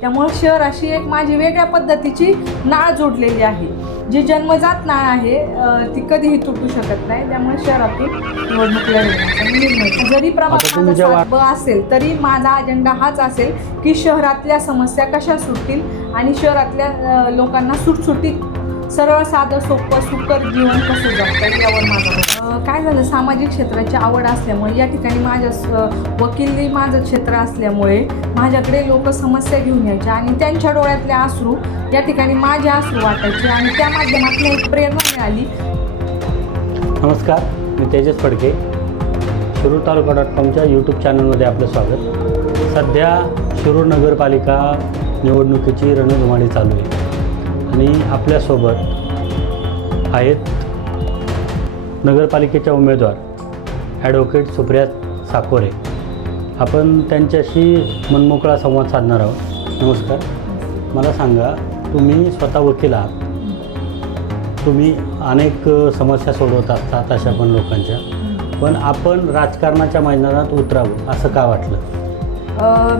त्यामुळे शहराशी एक माझी वेगळ्या पद्धतीची नाळ जोडलेली आहे जी जन्मजात नाळ आहे ती कधीही तुटू शकत नाही त्यामुळे शहरातून निवडणूक लढवण्याचा. जरी प्रभाग माझा ब असेल तरी माझा अजेंडा हाच असेल की शहरातल्या समस्या कशा सुटतील आणि शहरातल्या लोकांना सुटसुटीत सरळ साधं सोपं सुकर जीवन कसं जगता यावर माझा काय झालं? सामाजिक क्षेत्राची आवड असल्यामुळे या ठिकाणी माझ्या स- वकिली माझं क्षेत्र असल्यामुळे माझ्याकडे लोक समस्या घेऊन यायच्या आणि त्यांच्या डोळ्यातले आसरू या ठिकाणी माझे आसरू वाटायचे आणि त्या माध्यमातून एक प्रेरणा मिळाली. नमस्कार मी तेजस फडके. शिरूर तालुका डॉट कॉमच्या यूट्यूब चॅनलमध्ये आपलं स्वागत. सध्या शिरूर नगरपालिका निवडणुकीची रणधुमाळी चालू आहे. आणि आपल्यासोबत आहेत नगरपालिकेच्या उमेदवार ॲडव्होकेट सुप्रिया साकोरे. आपण त्यांच्याशी मनमोकळा संवाद साधणार आहोत. नमस्कार. मला सांगा तुम्ही स्वतः वकील आहात. तुम्ही अनेक समस्या सोडवत असतात अशा पण लोकांच्या. पण आपण राजकारणाच्या मैदानात उतरावं असं का वाटलं?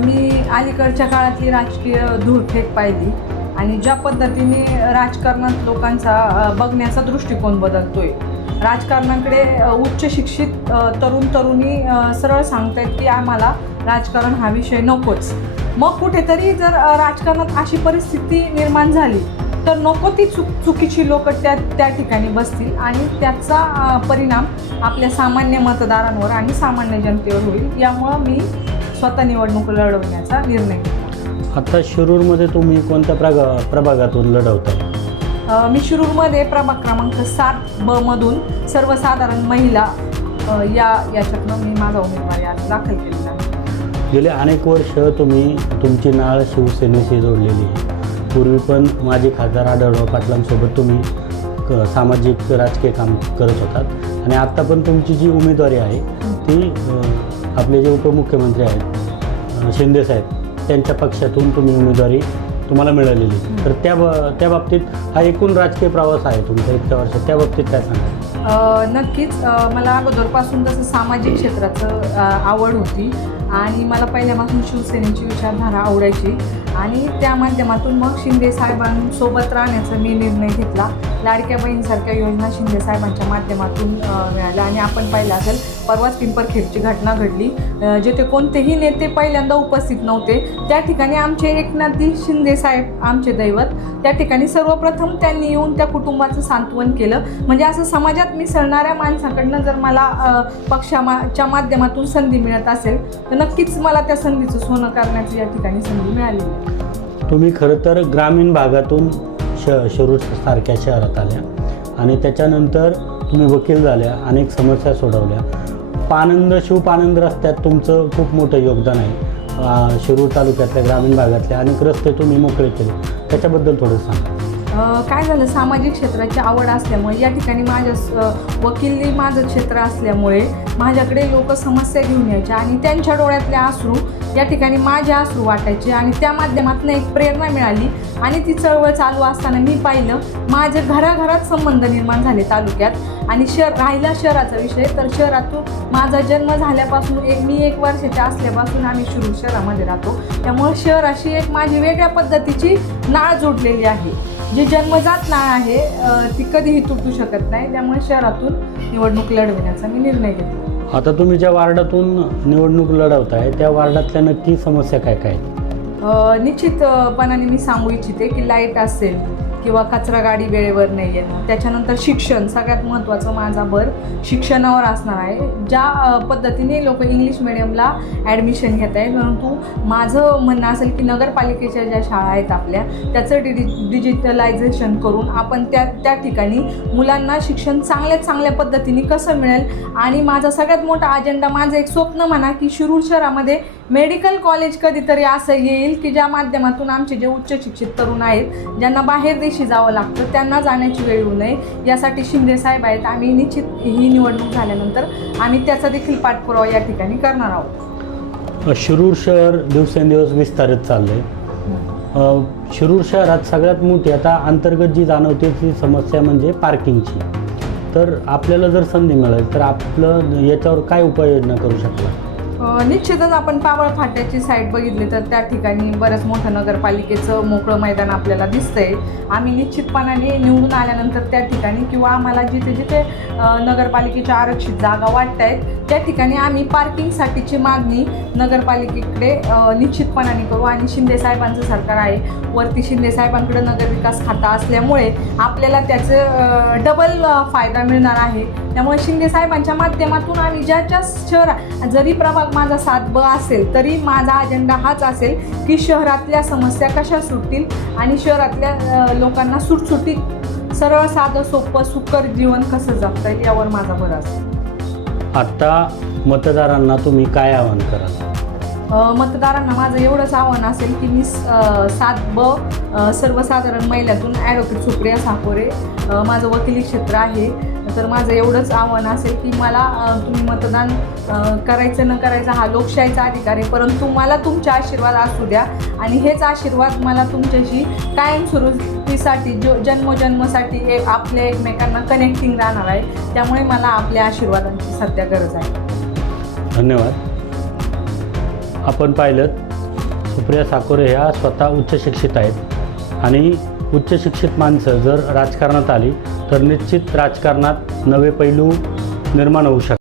मी अलीकडच्या काळातली राजकीय धूळफेक पाहिली. आणि ज्या पद्धतीने राजकारणात लोकांचा बघण्याचा दृष्टिकोन बदलतोय. राजकारणाकडे उच्च शिक्षित तरुण तरुणी सरळ सांगतायत की आम्हाला राजकारण हा विषय नकोच. मग कुठेतरी जर राजकारणात अशी परिस्थिती निर्माण झाली तर नको ती चुक चुकीची लोक त्या त्या ठिकाणी बसतील आणि त्याचा परिणाम आपल्या सामान्य मतदारांवर आणि सामान्य जनतेवर होईल. यामुळं मी स्वतः निवडणूक लढवण्याचा निर्णय घेतला. आता शिरूरमध्ये तुम्ही कोणत्या प्रगा प्रभागातून लढवताय अ, मी शिरूरमध्ये प्रभाग क्रमांक सात ब मधून सर्वसाधारण महिला अ, या याच्यातनं मी माझा उमेदवारी आज दाखल केलेला आहे. गेले अनेक वर्ष तुम्ही तुमची नाळ शिवसेनेशी जोडलेली आहे. पूर्वी पण माजी खासदार आढळराव पाटलांसोबत तुम्ही क सामाजिक राजकीय काम करत होतात. आणि आत्ता पण तुमची जी उमेदवारी आहे ती अ, आपले जे उपमुख्यमंत्री आहेत अ, शिंदे साहेब त्यांच्या पक्षातून तुम्ही उमेदवारी तुम्हाला मिळालेली तर त्या ब त्या बाबतीत हा एकूण राजकीय प्रवास आहे तुमचा इतक्या वर्षात. त्या बाबतीत काय सांगा नक्कीच. मला अगोदरपासून जसं सामाजिक क्षेत्राचं आवड होती आणि मला पहिल्यापासून शिवसेनेची विचारधारा आवडायची. आणि त्या माध्यमातून मग शिंदे साहेबांसोबत राहण्याचा मी निर्णय घेतला. लाडक्या बहीणसारख्या योजना शिंदे साहेबांच्या माध्यमातून मिळाल्या आणि आपण पाहिलं असेल परवाच पिंपरखेडची घटना घडली. जेथे कोणतेही नेते पहिल्यांदा उपस्थित नव्हते. त्या ठिकाणी आमचे एकनाथजी शिंदे साहेब आमचे दैवत त्या ठिकाणी सर्वप्रथम त्यांनी येऊन त्या कुटुंबाचं सांत्वन केलं. म्हणजे असं समाजात मिसळणाऱ्या माणसाकडनं जर मला पक्षामाच्या पक्षाच्या माध्यमातून संधी मिळत असेल तर नक्कीच मला त्या संधीचं सोनं करण्याची या ठिकाणी संधी मिळाली. तुम्ही खरं तर ग्रामीण भागातून श शिरूर सारख्या शहरात आल्या आणि त्याच्यानंतर तुम्ही वकील झाल्या अनेक समस्या सोडवल्या. पानंद शिवपानंद रस्त्यात तुमचं खूप मोठं योगदान आहे. शिरूर तालुक्यातल्या ग्रामीण भागातले अनेक रस्ते तुम्ही मोकळे केले. त्याच्याबद्दल थोडं सांगा. काय झालं सामाजिक क्षेत्राची आवड असल्यामुळे या ठिकाणी माझ्या स- वकिली माझं क्षेत्र असल्यामुळे माझ्याकडे लोक समस्या घेऊन यायच्या आणि त्यांच्या डोळ्यातले अश्रू या ठिकाणी माझे आसरू वाटायचे आणि त्या माध्यमातून एक प्रेरणा मिळाली आणि ती चळवळ चालू असताना मी पाहिलं माझे घराघरात संबंध निर्माण झाले तालुक्यात आणि शहर राहिला शहराचा विषय तर शहरातून माझा जन्म झाल्यापासून एक मी एक वर्षाच्या असल्यापासून आम्ही शिरूर शहरामध्ये राहतो. त्यामुळे शहराशी एक माझी वेगळ्या पद्धतीची नाळ जोडलेली आहे. जी जन्मजात नाळ आहे ती कधीही तुटू शकत नाही. त्यामुळे शहरातून निवडणूक लढवण्याचा मी निर्णय घेतला. आता तुम्ही ज्या वार्डातून निवडणूक लढवताय त्या वार्डातल्या नक्की समस्या काय काय निश्चितपणाने मी सांगू इच्छिते की लाइट असेल किंवा कचरा गाडी वेळेवर नाही येणं त्याच्यानंतर शिक्षण सगळ्यात महत्त्वाचं माझा भर शिक्षणावर असणार आहे. ज्या पद्धतीने लोक इंग्लिश मिडियमला ॲडमिशन घेत आहेत परंतु माझं म्हणणं असेल की नगरपालिकेच्या ज्या शाळा आहेत आपल्या त्याचं डिजि डिजिटलायझेशन करून आपण त्या त्या ठिकाणी मुलांना शिक्षण चांगल्यात चांगल्या पद्धतीने कसं मिळेल? आणि माझा सगळ्यात मोठा अजेंडा माझं एक स्वप्न म्हणा की शिरूर शहरामध्ये मेडिकल कॉलेज कधीतरी असं येईल की ज्या माध्यमातून आमचे जे उच्च शिक्षित तरुण आहेत ज्यांना बाहेर देशी जावं लागतं त्यांना जाण्याची वेळ येऊ नये. यासाठी शिंदे साहेब आहेत. आम्ही निश्चित ही निवडणूक झाल्यानंतर आम्ही त्याचा देखील पाठपुरावा या ठिकाणी करणार आहोत. शिरूर शहर दिवसेंदिवस विस्तारत चाललं आहे शिरूर शहरात सगळ्यात मोठी आता अंतर्गत जी जाणवते ती समस्या म्हणजे पार्किंगची. तर आपल्याला जर संधी मिळेल तर आपलं याच्यावर काय उपाययोजना करू शकता? निश्चितच आपण पावळ फाट्याची साईड बघितली तर त्या ठिकाणी बरंच मोठं नगरपालिकेचं मोकळं मैदान आपल्याला दिसतंय. आम्ही निश्चितपणाने निवडून आल्यानंतर त्या ठिकाणी किंवा आम्हाला जिथे जिथे नगरपालिकेच्या आरक्षित जागा वाटत आहेत त्या ठिकाणी आम्ही पार्किंगसाठीची मागणी नगरपालिकेकडे निश्चितपणाने करू. आणि शिंदे साहेबांचं सरकार आहे. वरती शिंदे साहेबांकडे नगरविकास खाता असल्यामुळे आपल्याला त्याचं डबल फायदा मिळणार आहे. त्यामुळे शिंदे साहेबांच्या माध्यमातून आम्ही ज्या ज्या शहर जरी प्रभाग माझा सात ब असेल तरी माझा अजेंडा हाच असेल की शहरातल्या समस्या कशा सुटतील आणि शहरातल्या लोकांना सुटसुटीत सरळ साधं सोपं सुकर जीवन कसं जगता येईल यावर माझा भर असेल. आत्ता मतदारांना तुम्ही काय आवाहन कराल? मतदारांना माझं एवढंच आव्हान असेल की मी स- सात ब सर्वसाधारण महिलातून ॲडव्होकेट सुप्रिया साकोरे माझं वकिली क्षेत्र आहे. तर माझं एवढंच आव्हान असेल की मला तुम्ही मतदान करायचं न करायचं हा लोकशाहीचा अधिकार आहे. परंतु मला तुमचे आशीर्वाद असू द्या. आणि हेच आशीर्वाद मला तुमच्याशी कायमस्वरूपीसाठी जो जन्मजन्मासाठी एक आपल्या एकमेकांना कनेक्टिंग राहणार आहे. त्यामुळे मला आपल्या आशीर्वादांची सध्या गरज आहे. धन्यवाद. आपण पाहिलं सुप्रिया साकोरे ह्या स्वतः उच्च शिक्षित आहेत. आणि उच्च शिक्षित माणसं जर राजकारणात आली तर निश्चित राजकारणात नवे पैलू निर्माण होऊ शकतात.